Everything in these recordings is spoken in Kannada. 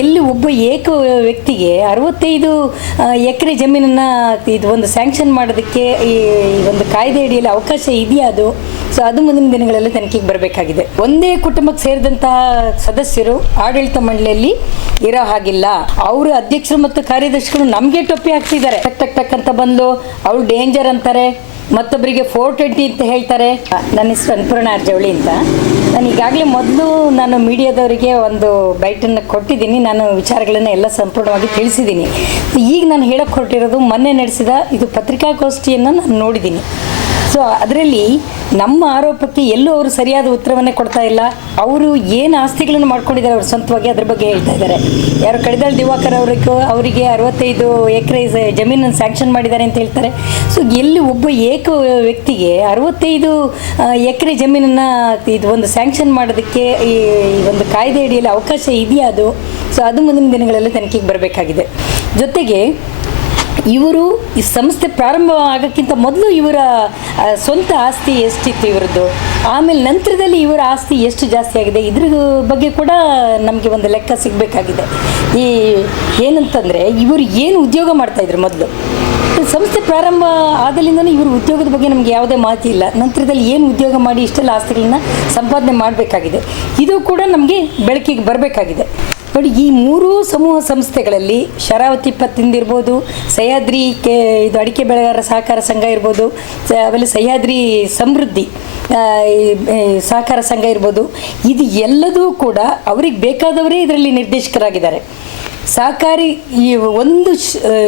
ಎಲ್ಲಿ ಒಬ್ಬ ಏಕ ವ್ಯಕ್ತಿಗೆ 65 ಎಕರೆ ಜಮೀನನ್ನು ಇದು ಒಂದು ಸ್ಯಾಂಕ್ಷನ್ ಮಾಡೋದಕ್ಕೆ ಈ ಒಂದು ಕಾಯ್ದೆ ಅಡಿಯಲ್ಲಿ ಅವಕಾಶ ಇದೆಯಾ ಅದು? ಸೊ ಅದು ಮುಂದಿನ ದಿನಗಳಲ್ಲಿ ತನಿಖೆಗೆ ಬರಬೇಕಾಗಿದೆ. ಒಂದೇ ಕುಟುಂಬಕ್ಕೆ ಸೇರಿದಂತಹ ಸದಸ್ಯರು ಆಡಳಿತ ಮಂಡಳಿಯಲ್ಲಿ ಇರೋ ಹಾಗಿಲ್ಲ. ಅವರು ಅಧ್ಯಕ್ಷರು ಮತ್ತು ಕಾರ್ಯದರ್ಶಿಗಳು ನಮಗೆ ಟೊಪ್ಪಿ ಹಾಕ್ತಿದ್ದಾರೆ. ಟಕ್ ಟಕ್ ಟಕ್ ಅಂತ ಬಂದು ಅವ್ರು ಡೇಂಜರ್ ಅಂತಾರೆ, ಮತ್ತೊಬ್ಬರಿಗೆ 420 ಅಂತ ಹೇಳ್ತಾರೆ. ನನ್ನ ಹೆಸರು ಅನ್ನಪೂರ್ಣ ಅರ್ಜವಳಿ ಅಂತ. ನಾನು ಈಗಾಗಲೇ ಮೊದಲು ಮೀಡಿಯಾದವರಿಗೆ ಒಂದು ಬೈಟನ್ನು ಕೊಟ್ಟಿದ್ದೀನಿ. ನಾನು ವಿಚಾರಗಳನ್ನು ಎಲ್ಲ ಸಂಪೂರ್ಣವಾಗಿ ತಿಳಿಸಿದ್ದೀನಿ. ಈಗ ನಾನು ಹೇಳಕ್ಕೆ ಹೊರಟಿರೋದು ಮೊನ್ನೆ ನಡೆಸಿದ ಇದು ಪತ್ರಿಕಾಗೋಷ್ಠಿಯನ್ನು ನಾನು ನೋಡಿದ್ದೀನಿ. ಸೊ ಅದರಲ್ಲಿ ನಮ್ಮ ಆರೋಪಕ್ಕೆ ಎಲ್ಲೂ ಅವರು ಸರಿಯಾದ ಉತ್ತರವನ್ನೇ ಕೊಡ್ತಾ ಇಲ್ಲ. ಅವರು ಏನು ಆಸ್ತಿಗಳನ್ನು ಮಾಡ್ಕೊಂಡಿದ್ದಾರೆ ಅವರು ಸ್ವಂತವಾಗಿ ಅದ್ರ ಬಗ್ಗೆ ಹೇಳ್ತಾ ಇದ್ದಾರೆ. ಯಾರು ಕಡಿದಾಳ್ ದಿವಾಕರ್ ಅವರಿಗೆ 65 ಎಕರೆ ಜಮೀನನ್ನು ಸ್ಯಾಂಕ್ಷನ್ ಮಾಡಿದ್ದಾರೆ ಅಂತ ಹೇಳ್ತಾರೆ. ಸೊ ಎಲ್ಲಿ ಒಬ್ಬ ಏಕ ವ್ಯಕ್ತಿಗೆ 65 ಎಕರೆ ಜಮೀನನ್ನು ಇದು ಒಂದು ಸ್ಯಾಂಕ್ಷನ್ ಮಾಡೋದಕ್ಕೆ ಈ ಒಂದು ಕಾಯ್ದೆ ಅಡಿಯಲ್ಲಿ ಅವಕಾಶ ಇದೆಯಾ ಅದು? ಸೊ ಅದು ಮುಂದಿನ ದಿನಗಳಲ್ಲಿ ತನಿಖೆಗೆ ಬರಬೇಕಾಗಿದೆ. ಜೊತೆಗೆ ಇವರು ಈ ಸಂಸ್ಥೆ ಪ್ರಾರಂಭ ಆಗೋಕ್ಕಿಂತ ಮೊದಲು ಇವರ ಸ್ವಂತ ಆಸ್ತಿ ಎಷ್ಟಿತ್ತು ಇವರದ್ದು, ಆಮೇಲೆ ನಂತರದಲ್ಲಿ ಇವರ ಆಸ್ತಿ ಎಷ್ಟು ಜಾಸ್ತಿ ಆಗಿದೆ, ಇದ್ರ ಬಗ್ಗೆ ಕೂಡ ನಮಗೆ ಒಂದು ಲೆಕ್ಕ ಸಿಗಬೇಕಾಗಿದೆ. ಈ ಏನಂತಂದರೆ ಇವರು ಏನು ಉದ್ಯೋಗ ಮಾಡ್ತಾಯಿದ್ರು ಮೊದಲು, ಸಂಸ್ಥೆ ಪ್ರಾರಂಭ ಆದಲಿಂದಲೂ ಇವರು ಉದ್ಯೋಗದ ಬಗ್ಗೆ ನಮಗೆ ಯಾವುದೇ ಮಾಹಿತಿ ಇಲ್ಲ. ನಂತರದಲ್ಲಿ ಏನು ಉದ್ಯೋಗ ಮಾಡಿ ಇಷ್ಟೆಲ್ಲ ಆಸ್ತಿಗಳನ್ನ ಸಂಪಾದನೆ ಮಾಡಬೇಕಾಗಿದೆ, ಇದು ಕೂಡ ನಮಗೆ ಬೆಳಕಿಗೆ ಬರಬೇಕಾಗಿದೆ. ನೋಡಿ, ಈ 3 ಸಮೂಹ ಸಂಸ್ಥೆಗಳಲ್ಲಿ ಶರಾವತಿ ಪತ್ತಿಂದ ಇರ್ಬೋದು, ಸಹ್ಯಾದ್ರಿ ಇದು ಅಡಿಕೆ ಬೆಳೆಗಾರರ ಸಹಕಾರ ಸಂಘ ಇರ್ಬೋದು, ಆಮೇಲೆ ಸಹ್ಯಾದ್ರಿ ಸಮೃದ್ಧಿ ಸಹಕಾರ ಸಂಘ ಇರ್ಬೋದು, ಇದು ಎಲ್ಲದೂ ಕೂಡ ಅವ್ರಿಗೆ ಬೇಕಾದವರೇ ಇದರಲ್ಲಿ ನಿರ್ದೇಶಕರಾಗಿದ್ದಾರೆ. ಸಹಕಾರಿ ಈ ಒಂದು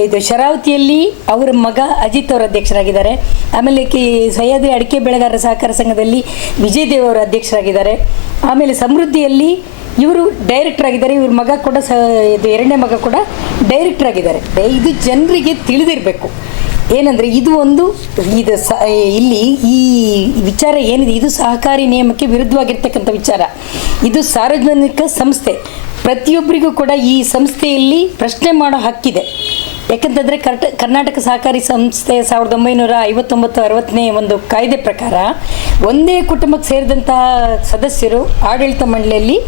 ಇದು ಶರಾವತಿಯಲ್ಲಿ ಅವರ ಮಗ ಅಜಿತ್ ಅವರ ಅಧ್ಯಕ್ಷರಾಗಿದ್ದಾರೆ. ಆಮೇಲೆ ಸಹ್ಯಾದ್ರಿ ಅಡಿಕೆ ಬೆಳೆಗಾರರ ಸಹಕಾರ ಸಂಘದಲ್ಲಿ ವಿಜಯ್ ದೇವ್ ಅವರ ಅಧ್ಯಕ್ಷರಾಗಿದ್ದಾರೆ. ಆಮೇಲೆ ಸಮೃದ್ಧಿಯಲ್ಲಿ ಇವರು ಡೈರೆಕ್ಟರ್ ಆಗಿದ್ದಾರೆ. ಇವ್ರ ಮಗ ಕೂಡ ಇದು 2ನೇ ಮಗ ಕೂಡ ಡೈರೆಕ್ಟರ್ ಆಗಿದ್ದಾರೆ. ಇದು ಜನರಿಗೆ ತಿಳಿದಿರಬೇಕು. ಏನಂದರೆ ಇದು ಇಲ್ಲಿ ಈ ವಿಚಾರ ಏನಿದೆ, ಇದು ಸಹಕಾರಿ ನಿಯಮಕ್ಕೆ ವಿರುದ್ಧವಾಗಿರ್ತಕ್ಕಂಥ ವಿಚಾರ. ಇದು ಸಾರ್ವಜನಿಕ ಸಂಸ್ಥೆ. ಪ್ರತಿಯೊಬ್ಬರಿಗೂ ಕೂಡ ಈ ಸಂಸ್ಥೆಯಲ್ಲಿ ಪ್ರಶ್ನೆ ಮಾಡೋ ಹಕ್ಕಿದೆ. ಯಾಕಂತಂದರೆ ಕರ್ನಾಟಕ ಸಹಕಾರಿ ಸಂಸ್ಥೆ 1959-60ನೇ ಒಂದು ಕಾಯ್ದೆ ಪ್ರಕಾರ ಒಂದೇ ಕುಟುಂಬಕ್ಕೆ ಸೇರಿದಂತಹ ಸದಸ್ಯರು ಆಡಳಿತ ಮಂಡಳಿಯಲ್ಲಿ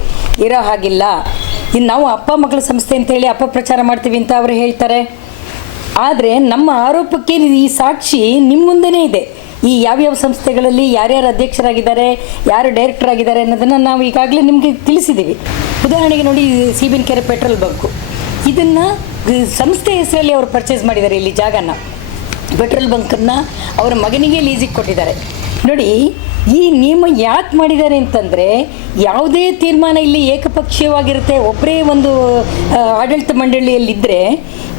ಇರೋ ಹಾಗಿಲ್ಲ. ಇನ್ನು ನಾವು ಅಪ್ಪ ಮಕ್ಕಳ ಸಂಸ್ಥೆ ಅಂತೇಳಿ ಅಪಪ್ರಚಾರ ಮಾಡ್ತೀವಿ ಅಂತ ಅವರು ಹೇಳ್ತಾರೆ. ಆದರೆ ನಮ್ಮ ಆರೋಪಕ್ಕೆ ಈ ಸಾಕ್ಷಿ ನಿಮ್ಮ ಮುಂದೆನೇ ಇದೆ. ಈ ಯಾವ್ಯಾವ ಸಂಸ್ಥೆಗಳಲ್ಲಿ ಯಾರ್ಯಾರು ಅಧ್ಯಕ್ಷರಾಗಿದ್ದಾರೆ, ಯಾರು ಡೈರೆಕ್ಟರ್ ಆಗಿದ್ದಾರೆ ಅನ್ನೋದನ್ನು ನಾವು ಈಗಾಗಲೇ ನಿಮಗೆ ತಿಳಿಸಿದ್ದೀವಿ. ಉದಾಹರಣೆಗೆ ನೋಡಿ, ಸೀಬಿನಕೆರೆ ಪೆಟ್ರೋಲ್ ಬಂಕು, ಇದನ್ನು ಸಂಸ್ಥೆ ಹೆಸರಲ್ಲಿ ಅವರು ಪರ್ಚೇಸ್ ಮಾಡಿದ್ದಾರೆ. ಇಲ್ಲಿ ಜಾಗನ, ಪೆಟ್ರೋಲ್ ಬಂಕನ್ನು ಅವರ ಮಗನಿಗೆ ಲೀಸಿಗೆ ಕೊಟ್ಟಿದ್ದಾರೆ. ನೋಡಿ, ಈ ನಿಯಮ ಯಾಕೆ ಮಾಡಿದ್ದಾರೆ ಅಂತಂದರೆ, ಯಾವುದೇ ತೀರ್ಮಾನ ಇಲ್ಲಿ ಏಕಪಕ್ಷೀಯವಾಗಿರುತ್ತೆ. ಒಬ್ಬರೇ ಒಂದು ಆಡಳಿತ ಮಂಡಳಿಯಲ್ಲಿದ್ದರೆ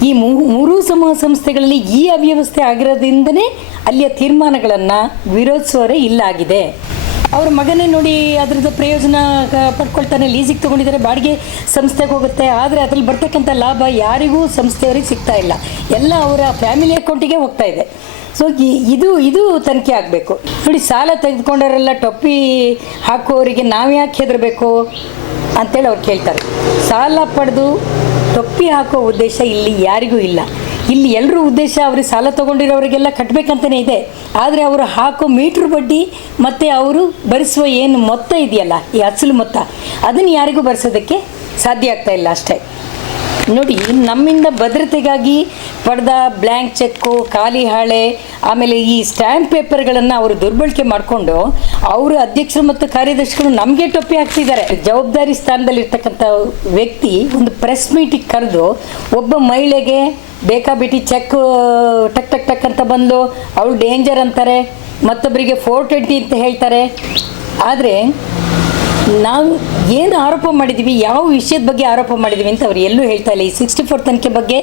ಈ 3 ಸಮೂಹ ಸಂಸ್ಥೆಗಳಲ್ಲಿ ಈ ಅವ್ಯವಸ್ಥೆ ಆಗಿರೋದ್ರಿಂದನೇ ಅಲ್ಲಿಯ ತೀರ್ಮಾನಗಳನ್ನು ವಿರೋಧಿಸುವವರೇ ಇಲ್ಲಾಗಿದೆ. ಅವ್ರ ಮಗನೇ ನೋಡಿ ಅದರದ್ದು ಪ್ರಯೋಜನ ಪಡ್ಕೊಳ್ತಾನೆ. ಲೀಸಿಗೆ ತೊಗೊಂಡಿದ್ದಾರೆ, ಬಾಡಿಗೆ ಸಂಸ್ಥೆಗೆ ಹೋಗುತ್ತೆ. ಆದರೆ ಅದ್ರಲ್ಲಿ ಬರ್ತಕ್ಕಂಥ ಲಾಭ ಯಾರಿಗೂ ಸಂಸ್ಥೆಯವರಿಗೆ ಸಿಗ್ತಾ ಇಲ್ಲ, ಎಲ್ಲ ಅವರ ಫ್ಯಾಮಿಲಿ ಅಕೌಂಟಿಗೆ ಹೋಗ್ತಾ ಇದೆ. ಸೊ ಇದು ತನಿಖೆ ಆಗಬೇಕು. ನೋಡಿ, ಸಾಲ ತೆಗೆದುಕೊಂಡವರೆಲ್ಲ ಟೊಪ್ಪಿ ಹಾಕುವವರಿಗೆ ನಾವು ಯಾಕೆ ಹೆದರಬೇಕು ಅಂತೇಳಿ ಅವ್ರು ಕೇಳ್ತಾರೆ. ಸಾಲ ಪಡೆದು ಟೊಪ್ಪಿ ಹಾಕೋ ಉದ್ದೇಶ ಇಲ್ಲಿ ಯಾರಿಗೂ ಇಲ್ಲ. ಇಲ್ಲಿ ಎಲ್ಲರೂ ಉದ್ದೇಶ ಅವ್ರಿಗೆ ಸಾಲ ತೊಗೊಂಡಿರೋರಿಗೆಲ್ಲ ಕಟ್ಟಬೇಕಂತಲೇ ಇದೆ. ಆದರೆ ಅವರು ಹಾಕೋ ಮೀಟ್ರ್ ಬಡ್ಡಿ ಮತ್ತು ಅವರು ಭರಿಸುವ ಏನು ಮೊತ್ತ ಇದೆಯಲ್ಲ, ಈ ಅಸಲು ಮೊತ್ತ, ಅದನ್ನು ಯಾರಿಗೂ ಭರಿಸೋದಕ್ಕೆ ಸಾಧ್ಯ ಆಗ್ತಾ ಇಲ್ಲ ಅಷ್ಟೇ. ನೋಡಿ, ನಮ್ಮಿಂದ ಭದ್ರತೆಗಾಗಿ ಪಡೆದ ಬ್ಲ್ಯಾಂಕ್ ಚೆಕ್ಕು, ಖಾಲಿ ಹಾಳೆ, ಆಮೇಲೆ ಈ ಸ್ಟ್ಯಾಂಪ್ ಪೇಪರ್ಗಳನ್ನು ಅವರು ದುರ್ಬಳಕೆ ಮಾಡಿಕೊಂಡು ಅವರು ಅಧ್ಯಕ್ಷರು ಮತ್ತು ಕಾರ್ಯದರ್ಶಿಗಳು ನಮಗೆ ಟೊಪ್ಪಿ ಹಾಕ್ತಿದ್ದಾರೆ. ಜವಾಬ್ದಾರಿ ಸ್ಥಾನದಲ್ಲಿರ್ತಕ್ಕಂಥ ವ್ಯಕ್ತಿ ಒಂದು ಪ್ರೆಸ್ ಮೀಟಿಗೆ ಕರೆದು ಒಬ್ಬ ಮಹಿಳೆಗೆ ಬೇಕಾಬಿಟ್ಟಿ ಚೆಕ್ ಟಕ್ ಟಕ್ ಟಕ್ ಅಂತ ಬಂದು ಅವಳು ಡೇಂಜರ್ ಅಂತಾರೆ, ಮತ್ತೊಬ್ಬರಿಗೆ 420 ಅಂತ ಹೇಳ್ತಾರೆ. ಆದರೆ ನಾವು ಏನು ಆರೋಪ ಮಾಡಿದ್ದೀವಿ, ಯಾವ ವಿಷಯದ ಬಗ್ಗೆ ಆರೋಪ ಮಾಡಿದ್ದೀವಿ ಅಂತ ಅವರು ಎಲ್ಲೂ ಹೇಳ್ತಾ ಇಲ್ಲ. ಈ 64 ತನಿಖೆ ಬಗ್ಗೆ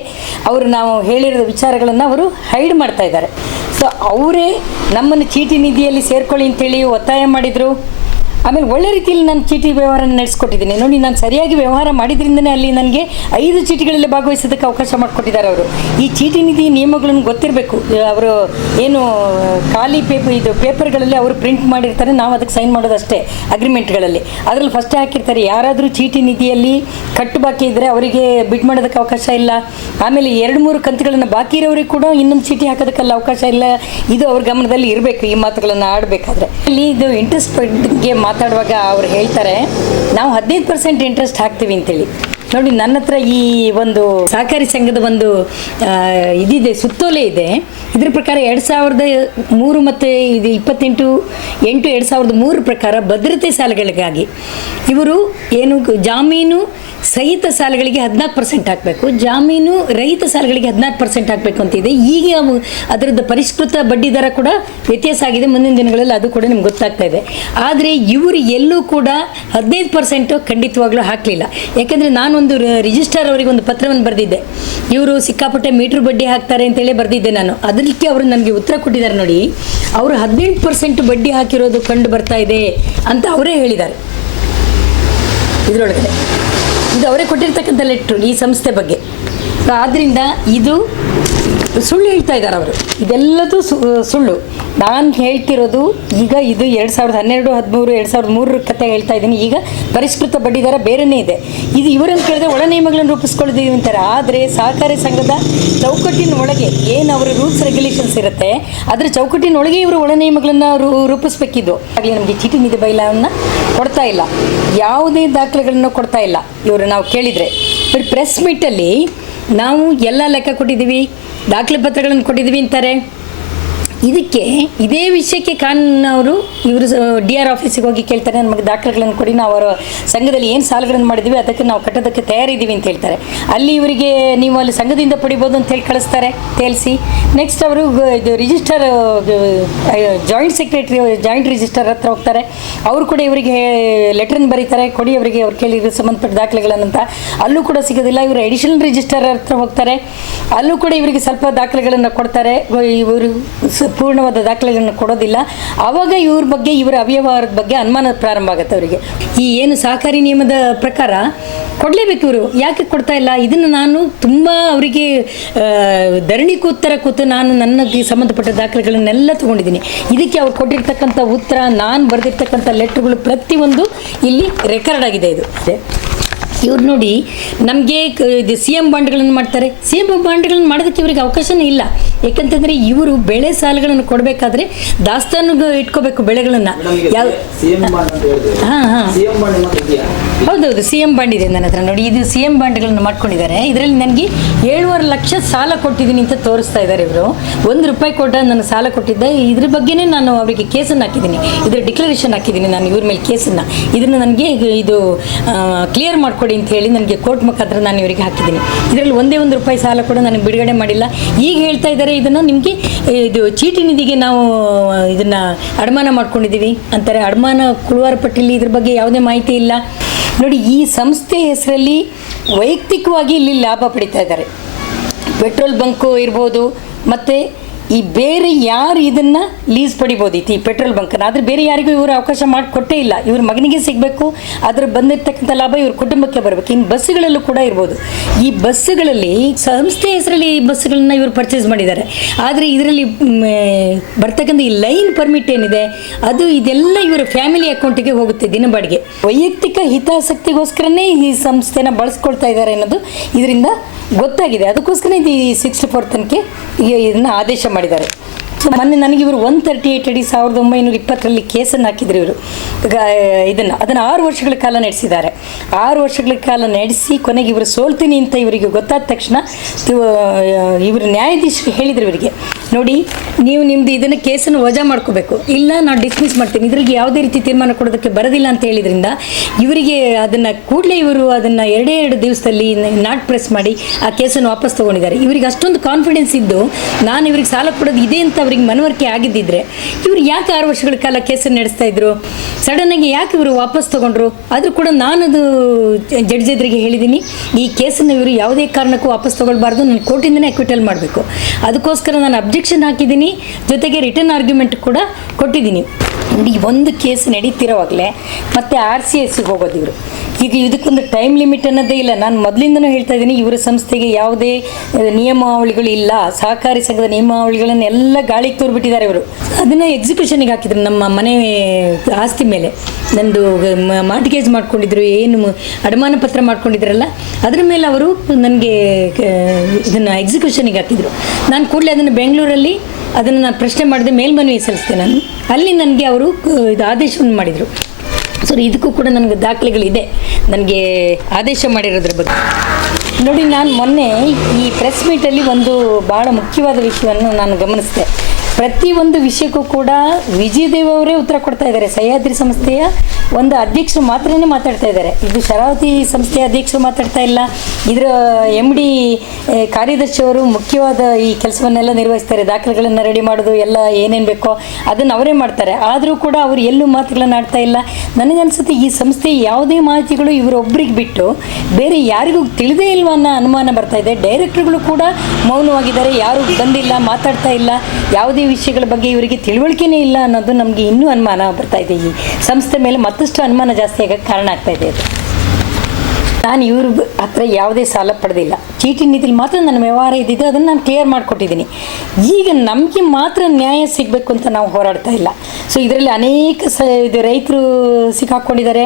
ನಾವು ಹೇಳಿರೋ ವಿಚಾರಗಳನ್ನು ಅವರು ಹೈಡ್ ಮಾಡ್ತಾ ಇದ್ದಾರೆ. ಸೊ ಅವರೇ ನಮ್ಮನ್ನು ಚೀಟಿ ನಿಧಿಯಲ್ಲಿ ಸೇರ್ಕೊಳ್ಳಿ ಅಂತೇಳಿ ಒತ್ತಾಯ ಮಾಡಿದರು. ಆಮೇಲೆ ಒಳ್ಳೆ ರೀತಿಯಲ್ಲಿ ನಾನು ಚೀಟಿ ವ್ಯವಹಾರ ನಡೆಸ್ಕೊಟ್ಟಿದ್ದೀನಿ. ನೋಡಿ, ನಾನು ಸರಿಯಾಗಿ ವ್ಯವಹಾರ ಮಾಡಿದ್ರಿಂದನೇ ಅಲ್ಲಿ ನನಗೆ 5 ಚೀಟಿಗಳಲ್ಲಿ ಭಾಗವಹಿಸೋದಕ್ಕೆ ಅವಕಾಶ ಮಾಡಿಕೊಟ್ಟಿದ್ದಾರೆ ಅವರು. ಈ ಚೀಟಿ ನಿಧಿ ನಿಯಮಗಳನ್ನು ಗೊತ್ತಿರಬೇಕು. ಅವರು ಏನು ಖಾಲಿ ಪೇಪರ್ಗಳಲ್ಲಿ ಅವರು ಪ್ರಿಂಟ್ ಮಾಡಿರ್ತಾರೆ, ನಾವು ಅದಕ್ಕೆ ಸೈನ್ ಮಾಡೋದಷ್ಟೇ ಅಗ್ರಿಮೆಂಟ್ಗಳಲ್ಲಿ. ಅದರಲ್ಲಿ ಫಸ್ಟೇ ಹಾಕಿರ್ತಾರೆ, ಯಾರಾದರೂ ಚೀಟಿ ನಿಧಿಯಲ್ಲಿ ಕಟ್ಟು ಬಾಕಿ ಇದ್ದರೆ ಅವರಿಗೆ ಬಿಡ್ ಮಾಡೋದಕ್ಕೆ ಅವಕಾಶ ಇಲ್ಲ. ಆಮೇಲೆ 2-3 ಕಂತುಗಳನ್ನು ಬಾಕಿ ಇರೋರಿಗೆ ಕೂಡ ಇನ್ನೊಂದು ಚೀಟಿ ಹಾಕೋದಕ್ಕೆಲ್ಲ ಅವಕಾಶ ಇಲ್ಲ. ಇದು ಅವ್ರ ಗಮನದಲ್ಲಿ ಇರಬೇಕು ಈ ಮಾತುಗಳನ್ನು ಆಡಬೇಕಾದ್ರೆ. ಇಲ್ಲಿ ಇದು ಇಂಟ್ರೆಸ್ಟ್ ಬಗ್ಗೆ ಮಾತಾಡುವಾಗ ಅವ್ರು ಹೇಳ್ತಾರೆ, ನಾವು 15% ಇಂಟ್ರೆಸ್ಟ್ ಹಾಕ್ತೀವಿ ಅಂತೇಳಿ. ನೋಡಿ, ನನ್ನ ಹತ್ರ ಈ ಒಂದು ಸಹಕಾರಿ ಸಂಘದ ಒಂದು ಇದಿದೆ, ಸುತ್ತೋಲೆ ಇದೆ. ಇದ್ರ ಪ್ರಕಾರ 2003 ಮತ್ತು ಇದು 28/8/2003 ಪ್ರಕಾರ ಭದ್ರತೆ ಸಾಲಗಳಿಗಾಗಿ ಇವರು ಏನು ಜಾಮೀನು ಸಹಿತ ಸಾಲಗಳಿಗೆ 14% ಹಾಕಬೇಕು, ಜಾಮೀನು ರಹಿತ ಸಾಲಗಳಿಗೆ 16% ಹಾಕಬೇಕು ಅಂತಿದೆ. ಈಗ ಅದರದ್ದು ಪರಿಷ್ಕೃತ ಬಡ್ಡಿ ದರ ಕೂಡ ವ್ಯತ್ಯಾಸ ಆಗಿದೆ. ಮುಂದಿನ ದಿನಗಳಲ್ಲಿ ಅದು ಕೂಡ ನಿಮ್ಗೆ ಗೊತ್ತಾಗ್ತಾ ಇದೆ. ಆದರೆ ಇವರು ಎಲ್ಲೂ ಕೂಡ 15% ಖಂಡಿತವಾಗ್ಲೂ ಹಾಕಲಿಲ್ಲ. ಯಾಕೆಂದರೆ ನಾನೊಂದು ರಿಜಿಸ್ಟ್ರಾರ್ ಅವರಿಗೆ ಒಂದು ಪತ್ರವನ್ನು ಬರೆದಿದ್ದೆ, ಇವರು ಸಿಕ್ಕಾಪಟ್ಟೆ ಮೀಟ್ರ್ ಬಡ್ಡಿ ಹಾಕ್ತಾರೆ ಅಂತೇಳಿ ಬರೆದಿದ್ದೆ ನಾನು. ಅದಕ್ಕೆ ಅವರು ನನಗೆ ಉತ್ತರ ಕೊಟ್ಟಿದ್ದಾರೆ. ನೋಡಿ, ಅವರು 18% ಬಡ್ಡಿ ಹಾಕಿರೋದು ಕಂಡು ಬರ್ತಾ ಇದೆ ಅಂತ ಅವರೇ ಹೇಳಿದ್ದಾರೆ ಇದರೊಳಗಡೆ. ಇದು ಅವರೇ ಕೊಟ್ಟಿರ್ತಕ್ಕಂಥ ಲೆಟ್ರು ಈ ಸಂಸ್ಥೆ ಬಗ್ಗೆ. ಆದ್ದರಿಂದ ಇದು ಸುಳ್ಳು ಹೇಳ್ತಾ ಇದ್ದಾರೆ ಅವರು. ಇದೆಲ್ಲದೂ ಸುಳ್ಳು. ನಾನು ಹೇಳ್ತಿರೋದು ಈಗ ಇದು 2012, 13, 2003 ಕತೆ ಹೇಳ್ತಾ ಇದ್ದೀನಿ. ಈಗ ಪರಿಷ್ಕೃತ ಬಡ್ಡಿ ದರ ಬೇರೆಯೇ ಇದೆ. ಇದು ಇವರನ್ನು ಕೇಳಿದ್ರೆ ಒಳ ನಿಯಮಗಳನ್ನು ರೂಪಿಸ್ಕೊಳ್ತೀವಿ ಅಂತಾರೆ. ಆದರೆ ಸಹಕಾರಿ ಸಂಘದ ಚೌಕಟ್ಟಿನ ಒಳಗೆ ಏನು ಅವರ ರೂಲ್ಸ್ ರೆಗ್ಯುಲೇಷನ್ಸ್ ಇರುತ್ತೆ, ಅದರ ಚೌಕಟ್ಟಿನೊಳಗೆ ಇವರು ಒಳ ನಿಯಮಗಳನ್ನು ರೂಪಿಸ್ಬೇಕಿದ್ದು. ಆಗಲಿ ನಮಗೆ ಚೀಟಿ ನಿಧಿ ಬೈಲನ್ನು ಕೊಡ್ತಾ ಇಲ್ಲ, ಯಾವುದೇ ದಾಖಲೆಗಳನ್ನು ಕೊಡ್ತಾ ಇಲ್ಲ ಇವರು. ನಾವು ಕೇಳಿದರೆ ಬಟ್ ಪ್ರೆಸ್ ಮೀಟಲ್ಲಿ ನಾವು ಎಲ್ಲ ಲೆಕ್ಕ ಕೊಟ್ಟಿದ್ದೀವಿ, ದಾಖಲೆ ಪತ್ರಗಳನ್ನು ಕೊಟ್ಟಿದ್ದೀವಿ ಅಂತಾರೆ. ಇದಕ್ಕೆ ಇದೇ ವಿಷಯಕ್ಕೆ ಕಾನೂನವರು ಇವರು DR ಆಫೀಸಿಗೆ ಹೋಗಿ ಕೇಳ್ತಾರೆ, ನಮಗೆ ದಾಖಲೆಗಳನ್ನು ಕೊಡಿ, ನಾವು ಅವರ ಸಂಘದಲ್ಲಿ ಏನು ಸಾಲಗಳನ್ನು ಮಾಡಿದ್ದೀವಿ ಅದಕ್ಕೆ ನಾವು ಕಟ್ಟೋದಕ್ಕೆ ತಯಾರಿದ್ದೀವಿ ಅಂತ ಹೇಳ್ತಾರೆ. ಅಲ್ಲಿ ಇವರಿಗೆ ನೀವು ಅಲ್ಲಿ ಸಂಘದಿಂದ ಪಡಿಬೋದು ಅಂತ ಹೇಳಿ ಕಳಿಸ್ತಾರೆ ತೇಲಿಸಿ. ನೆಕ್ಸ್ಟ್ ಅವರು ಇದು register joint secretary, joint register ಹತ್ರ ಹೋಗ್ತಾರೆ. ಅವರು ಕೂಡ ಇವರಿಗೆ ಲೆಟ್ರನ್ನು ಬರೀತಾರೆ, ಕೊಡಿ ಅವರಿಗೆ ಅವ್ರು ಕೇಳಿದ್ರು ಸಂಬಂಧಪಟ್ಟ ದಾಖಲೆಗಳನ್ನಂತ. ಅಲ್ಲೂ ಕೂಡ ಸಿಗೋದಿಲ್ಲ. ಇವರು ಅಡಿಷನಲ್ ರಿಜಿಸ್ಟರ್ ಹತ್ರ ಹೋಗ್ತಾರೆ, ಅಲ್ಲೂ ಕೂಡ ಇವರಿಗೆ ಸ್ವಲ್ಪ ದಾಖಲೆಗಳನ್ನು ಕೊಡ್ತಾರೆ. ಇವರು ಪೂರ್ಣವಾದ ದಾಖಲೆಗಳನ್ನು ಕೊಡೋದಿಲ್ಲ. ಆವಾಗ ಇವ್ರ ಬಗ್ಗೆ, ಇವರ ಅವ್ಯವಹಾರದ ಬಗ್ಗೆ ಅನುಮಾನ ಪ್ರಾರಂಭ ಆಗುತ್ತೆ ಅವರಿಗೆ. ಈ ಏನು ಸಹಕಾರಿ ನಿಯಮದ ಪ್ರಕಾರ ಕೊಡಲೇಬೇಕು ಇವರು, ಯಾಕೆ ಕೊಡ್ತಾ ಇಲ್ಲ? ಇದನ್ನು ನಾನು ತುಂಬ ಅವರಿಗೆ ಧರಣಿ ಕೂತು ನಾನು ನನಗೆ ಸಂಬಂಧಪಟ್ಟ ದಾಖಲೆಗಳನ್ನೆಲ್ಲ ತೊಗೊಂಡಿದ್ದೀನಿ. ಇದಕ್ಕೆ ಅವ್ರು ಕೊಟ್ಟಿರ್ತಕ್ಕಂಥ ಉತ್ತರ, ನಾನು ಬರೆದಿರ್ತಕ್ಕಂಥ ಲೆಟ್ರುಗಳು ಪ್ರತಿಯೊಂದು ಇಲ್ಲಿ ರೆಕಾರ್ಡ್ ಆಗಿದೆ. ಇದು ಇವ್ರು ನೋಡಿ, ನಮಗೆ ಇದು CM ಬಾಂಡ್ಗಳನ್ನು ಮಾಡ್ತಾರೆ. CM ಬಾಂಡ್ಗಳನ್ನು ಮಾಡೋದಕ್ಕೆ ಇವರಿಗೆ ಅವಕಾಶನೇ ಇಲ್ಲ. ಯಾಕಂತಂದರೆ ಇವರು ಬೆಳೆ ಸಾಲಗಳನ್ನು ಕೊಡಬೇಕಾದ್ರೆ ದಾಸ್ತಾನು ಇಟ್ಕೋಬೇಕು ಬೆಳೆಗಳನ್ನು. ಯಾವ ಹೌದೌದು, CM ಬಾಂಡ್ ಇದೆ ನನ್ನ ಹತ್ರ. ನೋಡಿ, ಇದು CM ಬಾಂಡ್ಗಳನ್ನು ಮಾಡ್ಕೊಂಡಿದ್ದಾರೆ. ಇದರಲ್ಲಿ ನನಗೆ 7.5 ಲಕ್ಷ ಸಾಲ ಕೊಟ್ಟಿದ್ದೀನಿ ಅಂತ ತೋರಿಸ್ತಾ ಇದ್ದಾರೆ ಇವರು. ₹1 ಕೊಟ್ಟ ನಾನು ಸಾಲ ಕೊಟ್ಟಿದ್ದೆ. ಇದ್ರ ಬಗ್ಗೆನೇ ನಾನು ಅವರಿಗೆ ಕೇಸನ್ನು ಹಾಕಿದ್ದೀನಿ, ಇದರ ಡಿಕ್ಲರೇಷನ್ ಹಾಕಿದ್ದೀನಿ ನಾನು ಇವ್ರ ಮೇಲೆ ಕೇಸನ್ನು. ಇದನ್ನು ನನಗೆ ಇದು ಕ್ಲಿಯರ್ ಮಾಡ್ಕೊಡಿ ಅಂತ ಹೇಳಿ ನನಗೆ ಕೋರ್ಟ್ ಮುಖಾಂತರ ನಾನು ಇವರಿಗೆ ಹಾಕಿದ್ದೀನಿ. ಇದರಲ್ಲಿ ₹1 ಸಾಲ ಕೂಡ ನನಗೆ ಬಿಡುಗಡೆ ಮಾಡಿಲ್ಲ. ಈಗ ಹೇಳ್ತಾ ಇದ್ದಾರೆ ಇದನ್ನು ನಿಮಗೆ ಇದು ಚೀಟಿ ನಿಧಿಗೆ ನಾವು ಇದನ್ನು ಅಡಮಾನ ಮಾಡ್ಕೊಂಡಿದ್ದೀವಿ ಅಂತಾರೆ. ಅಡಮಾನ ಕುಳುವಾರ ಪಟ್ಟಿಲಿ ಇದ್ರ ಬಗ್ಗೆ ಯಾವುದೇ ಮಾಹಿತಿ ಇಲ್ಲ. ನೋಡಿ, ಈ ಸಂಸ್ಥೆ ಹೆಸರಲ್ಲಿ ವೈಯಕ್ತಿಕವಾಗಿ ಇಲ್ಲಿ ಲಾಭ ಪಡಿತಾ ಇದ್ದಾರೆ. ಪೆಟ್ರೋಲ್ ಬಂಕು ಇರ್ಬೋದು, ಮತ್ತು ಈ ಬೇರೆ ಯಾರು ಇದನ್ನು ಲೀಸ್ ಪಡಿಬೋದಿತ್ತು ಈ ಪೆಟ್ರೋಲ್ ಬಂಕನ್ನು. ಆದರೆ ಬೇರೆ ಯಾರಿಗೂ ಇವರು ಅವಕಾಶ ಮಾಡಿಕೊಟ್ಟೇ ಇಲ್ಲ. ಇವ್ರ ಮಗನಿಗೆ ಸಿಗಬೇಕು, ಅದರ ಬಂದಿರ್ತಕ್ಕಂಥ ಲಾಭ ಇವ್ರ ಕುಟುಂಬಕ್ಕೆ ಬರಬೇಕು. ಇನ್ನು ಬಸ್ಸುಗಳಲ್ಲೂ ಕೂಡ ಇರ್ಬೋದು. ಈ ಬಸ್ಸುಗಳಲ್ಲಿ ಸಂಸ್ಥೆ ಹೆಸರಲ್ಲಿ ಈ ಬಸ್ಸುಗಳನ್ನ ಇವರು ಪರ್ಚೇಸ್ ಮಾಡಿದ್ದಾರೆ. ಆದರೆ ಇದರಲ್ಲಿ ಬರ್ತಕ್ಕಂಥ ಈ ಲೈನ್ ಪರ್ಮಿಟ್ ಏನಿದೆ ಅದು ಇದೆಲ್ಲ ಇವರ ಫ್ಯಾಮಿಲಿ ಅಕೌಂಟಿಗೆ ಹೋಗುತ್ತೆ ದಿನ ಬಾಡಿಗೆ. ವೈಯಕ್ತಿಕ ಹಿತಾಸಕ್ತಿಗೋಸ್ಕರನೇ ಈ ಸಂಸ್ಥೆನ ಬಳಸ್ಕೊಳ್ತಾ ಇದ್ದಾರೆ ಅನ್ನೋದು ಇದರಿಂದ ಗೊತ್ತಾಗಿದೆ. ಅದಕ್ಕೋಸ್ಕರ ಇದು 64 ತನಕ ಇದನ್ನು ಆದೇಶ ಮಾಡಿದ್ದಾರೆ. ಸೊ ಮೊನ್ನೆ ನನಗೆ ಇವರು 138 ಅಡಿ 1920ರಲ್ಲಿ ಕೇಸನ್ನು ಹಾಕಿದ್ರು ಇವರು. ಅದನ್ನು 6 ವರ್ಷಗಳ ಕಾಲ ನಡೆಸಿದ್ದಾರೆ. 6 ವರ್ಷಗಳ ಕಾಲ ನಡೆಸಿ ಕೊನೆಗೆ ಇವರು ಸೋಲ್ತೀನಿ ಅಂತ ಇವರಿಗೆ ಗೊತ್ತಾದ ತಕ್ಷಣ ಇವರು ನ್ಯಾಯಾಧೀಶರು ಹೇಳಿದರು ಇವರಿಗೆ, ನೋಡಿ ನೀವು ನಿಮ್ಮದು ಇದನ್ನು ಕೇಸನ್ನು ವಜಾ ಮಾಡ್ಕೋಬೇಕು, ಇಲ್ಲ ನಾನು ಡಿಸ್ಮಿಸ್ ಮಾಡ್ತೀನಿ, ಇದ್ರಿಗೆ ಯಾವುದೇ ರೀತಿ ತೀರ್ಮಾನ ಕೊಡೋದಕ್ಕೆ ಬರೋದಿಲ್ಲ ಅಂತ ಹೇಳಿದ್ರಿಂದ ಇವರಿಗೆ ಅದನ್ನು ಕೂಡಲೇ ಇವರು ಅದನ್ನು 2 ದಿವಸದಲ್ಲಿ ನಾಟ್ ಪ್ರೆಸ್ ಮಾಡಿ ಆ ಕೇಸನ್ನು ವಾಪಸ್ ತೊಗೊಂಡಿದ್ದಾರೆ. ಇವರಿಗೆ ಅಷ್ಟೊಂದು ಕಾನ್ಫಿಡೆನ್ಸ್ ಇದ್ದು ನಾನು ಇವ್ರಿಗೆ ಸಾಲ ಕೊಡೋದು ಇದೆ ಅಂತ ಅವ್ರಿಗೆ ಮನವರಿಕೆ ಆಗಿದ್ದಿದ್ರೆ ಇವರು ಯಾಕೆ 6 ವರ್ಷಗಳ ಕಾಲ ಕೇಸನ್ನು ನಡೆಸ್ತಾ ಇದ್ರು? ಸಡನ್ನಾಗಿ ಯಾಕೆ ಇವರು ವಾಪಸ್ ತೊಗೊಂಡ್ರು? ಆದರೂ ಕೂಡ ನಾನದು ಜಡ್ಜ್ ಎದುರಿಗೆ ಹೇಳಿದ್ದೀನಿ, ಈ ಕೇಸನ್ನು ಇವರು ಯಾವುದೇ ಕಾರಣಕ್ಕೂ ವಾಪಸ್ ತೊಗೊಳ್ಬಾರ್ದು, ನಾನು ಕೋರ್ಟಿಂದನೇ ಅಕ್ವಿಟಲ್ ಮಾಡಬೇಕು. ಅದಕ್ಕೋಸ್ಕರ ನಾನು ಅಬ್ಜೆಕ್ಷನ್ ಹಾಕಿದ್ದೀನಿ, ಜೊತೆಗೆ ರಿಟರ್ನ್ ಆರ್ಗ್ಯುಮೆಂಟ್ ಕೂಡ ಕೊಟ್ಟಿದ್ದೀನಿ. ನೋಡಿ, ಒಂದು ಕೇಸ್ ನಡೀತಿರೋವಾಗಲೇ ಮತ್ತೆ RCSಗೆ ಹೋಗೋದು ಇವರು. ಈಗ ಇದಕ್ಕೊಂದು ಟೈಮ್ ಲಿಮಿಟ್ ಅನ್ನೋದೇ ಇಲ್ಲ. ನಾನು ಮೊದಲಿಂದನೂ ಹೇಳ್ತಾ ಇದ್ದೀನಿ, ಇವರ ಸಂಸ್ಥೆಗೆ ಯಾವುದೇ ನಿಯಮಾವಳಿಗಳು ಇಲ್ಲ. ಸಹಕಾರಿ ಸಂಘದ ನಿಯಮಾವಳಿಗಳನ್ನೆಲ್ಲ ಗಾಳಿಗೆ ತೋರ್ಬಿಟ್ಟಿದ್ದಾರೆ ಇವರು. ಅದನ್ನು ಎಕ್ಸಿಕ್ಯೂಷನಿಗೆ ಹಾಕಿದ್ರು. ನಮ್ಮ ಮನೆ ಆಸ್ತಿ ಮೇಲೆ ನಂದು ಮಾರ್ಟ್ಗೇಜ್ ಮಾಡ್ಕೊಂಡಿದ್ರು, ಏನು ಅಡಮಾನ ಪತ್ರ ಮಾಡ್ಕೊಂಡಿದ್ರಲ್ಲ ಅದರ ಮೇಲೆ ಅವರು ನನಗೆ ಇದನ್ನು ಎಕ್ಸಿಕ್ಯೂಷನಿಗೆ ಹಾಕಿದರು. ನಾನು ಕೂಡಲೇ ಅದನ್ನು ಬೆಂಗಳೂರಲ್ಲಿ ಅದನ್ನು ನಾನು ಪ್ರಶ್ನೆ ಮಾಡಿದೆ, ಮೇಲ್ಮನವಿ ಸಲ್ಲಿಸಿದೆ ನಾನು. ಅಲ್ಲಿ ನನಗೆ ಅವರು ಇದು ಆದೇಶವನ್ನು ಮಾಡಿದರು. ಸೊ ಇದಕ್ಕೂ ಕೂಡ ನನಗೆ ದಾಖಲೆಗಳಿದೆ, ನನಗೆ ಆದೇಶ ಮಾಡಿರೋದ್ರ ಬಗ್ಗೆ. ನೋಡಿ, ನಾನು ಮೊನ್ನೆ ಈ ಪ್ರೆಸ್ ಮೀಟಲ್ಲಿ ಒಂದು ಭಾಳ ಮುಖ್ಯವಾದ ವಿಷಯವನ್ನು ನಾನು ಗಮನಿಸಿದೆ. ಪ್ರತಿಯೊಂದು ವಿಷಯಕ್ಕೂ ಕೂಡ ವಿಜಯದೇವ್ ಅವರೇ ಉತ್ತರ ಕೊಡ್ತಾ ಇದ್ದಾರೆ. ಸಹ್ಯಾದ್ರಿ ಸಂಸ್ಥೆಯ ಒಂದು ಅಧ್ಯಕ್ಷರು ಮಾತ್ರನೇ ಮಾತಾಡ್ತಾ ಇದ್ದಾರೆ. ಇದು ಶರಾವತಿ ಸಂಸ್ಥೆಯ ಅಧ್ಯಕ್ಷರು ಮಾತಾಡ್ತಾ ಇಲ್ಲ. ಇದರ MD ಕಾರ್ಯದರ್ಶಿಯವರು ಮುಖ್ಯವಾದ ಈ ಕೆಲಸವನ್ನೆಲ್ಲ ನಿರ್ವಹಿಸ್ತಾರೆ. ದಾಖಲೆಗಳನ್ನು ರೆಡಿ ಮಾಡೋದು ಎಲ್ಲ ಏನೇನು ಬೇಕೋ ಅದನ್ನು ಅವರೇ ಮಾಡ್ತಾರೆ. ಆದರೂ ಕೂಡ ಅವರು ಎಲ್ಲೂ ಮಾತುಗಳನ್ನು ಆಡ್ತಾ ಇಲ್ಲ. ನನಗನ್ಸುತ್ತೆ ಈ ಸಂಸ್ಥೆ ಯಾವುದೇ ಮಾಹಿತಿಗಳು ಇವರೊಬ್ಬರಿಗೆ ಬಿಟ್ಟು ಬೇರೆ ಯಾರಿಗೂ ತಿಳಿದೇ ಇಲ್ವ ಅನ್ನೋ ಅನುಮಾನ ಬರ್ತಾ ಇದೆ. ಡೈರೆಕ್ಟರ್ಗಳು ಕೂಡ ಮೌನವಾಗಿದ್ದಾರೆ, ಯಾರೂ ಬಂದಿಲ್ಲ, ಮಾತಾಡ್ತಾ ಇಲ್ಲ, ಯಾವುದೇ ವಿಷಯಗಳ ಬಗ್ಗೆ ಇವರಿಗೆ ತಿಳುವಳಿಕೆನೇ ಇಲ್ಲ ಅನ್ನೋದು ನಮಗೆ ಇನ್ನೂ ಅನುಮಾನ ಬರ್ತಾ ಇದೆ. ಈ ಸಂಸ್ಥೆ ಮೇಲೆ ಮತ್ತಷ್ಟು ಅನುಮಾನ ಜಾಸ್ತಿ ಆಗೋಕ್ಕೆ ಕಾರಣ ಆಗ್ತಾ ಇದೆ ಅದು. ನಾನು ಇವ್ರ ಹತ್ರ ಯಾವುದೇ ಸಾಲ ಪಡೆದಿಲ್ಲ. ಚೀಟಿ ನೀತಿಲಿ ಮಾತ್ರ ನನ್ನ ವ್ಯವಹಾರ ಇದ್ದಿದ್ದು, ಅದನ್ನು ನಾನು ಕ್ಲಿಯರ್ ಮಾಡಿಕೊಟ್ಟಿದ್ದೀನಿ. ಈಗ ನಮಗೆ ಮಾತ್ರ ನ್ಯಾಯ ಸಿಗಬೇಕು ಅಂತ ನಾವು ಹೋರಾಡ್ತಾ ಇಲ್ಲ. ಸೊ ಇದರಲ್ಲಿ ಅನೇಕ ಇದು ರೈತರು ಸಿಕ್ಕಾಕ್ಕೊಂಡಿದ್ದಾರೆ,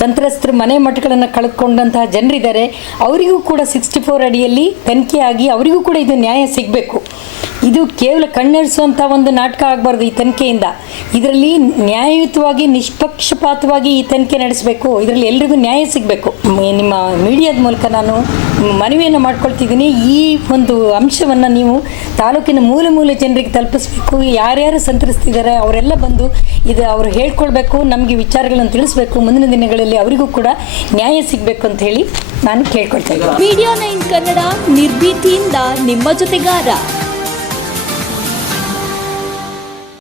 ಸಂತ್ರಸ್ತರು ಮನೆ ಮಠಗಳನ್ನು ಕಳೆದುಕೊಂಡಂತಹ ಜನರಿದ್ದಾರೆ. ಅವರಿಗೂ ಕೂಡ 64 ಅಡಿಯಲ್ಲಿ ತನಿಖೆ ಆಗಿ ಅವರಿಗೂ ಕೂಡ ಇದು ನ್ಯಾಯ ಸಿಗಬೇಕು. ಇದು ಕೇವಲ ಕಣ್ಣೆರಿಸುವಂಥ ಒಂದು ನಾಟಕ ಆಗಬಾರ್ದು. ಈ ತನಿಖೆಯಿಂದ ಇದರಲ್ಲಿ ನ್ಯಾಯಯುತವಾಗಿ ನಿಷ್ಪಕ್ಷಪಾತವಾಗಿ ಈ ತನಿಖೆ ನಡೆಸಬೇಕು. ಇದರಲ್ಲಿ ಎಲ್ರಿಗೂ ನ್ಯಾಯ ಸಿಗಬೇಕು. ನಿಮ್ಮ ಮೀಡಿಯಾದ ಮೂಲಕ ನಾನು ಮನವಿಯನ್ನು ಮಾಡ್ಕೊಳ್ತಿದ್ದೀನಿ. ಈ ಒಂದು ಅಂಶವನ್ನು ನೀವು ತಾಲೂಕಿನ ಮೂಲೆ ಮೂಲೆ ಜನರಿಗೆ ತಲುಪಿಸ್ಬೇಕು. ಯಾರ್ಯಾರು ಸಂತ್ರಸ್ತಿದ್ದಾರೆ ಅವರೆಲ್ಲ ಬಂದು ಇದು ಅವರು ಹೇಳ್ಕೊಳ್ಬೇಕು, ನಮಗೆ ವಿಚಾರಗಳನ್ನು ತಿಳಿಸ್ಬೇಕು. ಮುಂದಿನ ದಿನಗಳಲ್ಲಿ ಅವರಿಗೂ ಕೂಡ ನ್ಯಾಯ ಸಿಗಬೇಕು ಅಂತ ಹೇಳಿ ನಾನು ಕೇಳ್ಕೊಳ್ತಾ ಇದ್ದೀನಿ. ಮೀಡಿಯಾ 9 ಕನ್ನಡ ನಿರ್ಭೀತಿಯಿಂದ ನಿಮ್ಮ ಜೊತೆಗಾರ.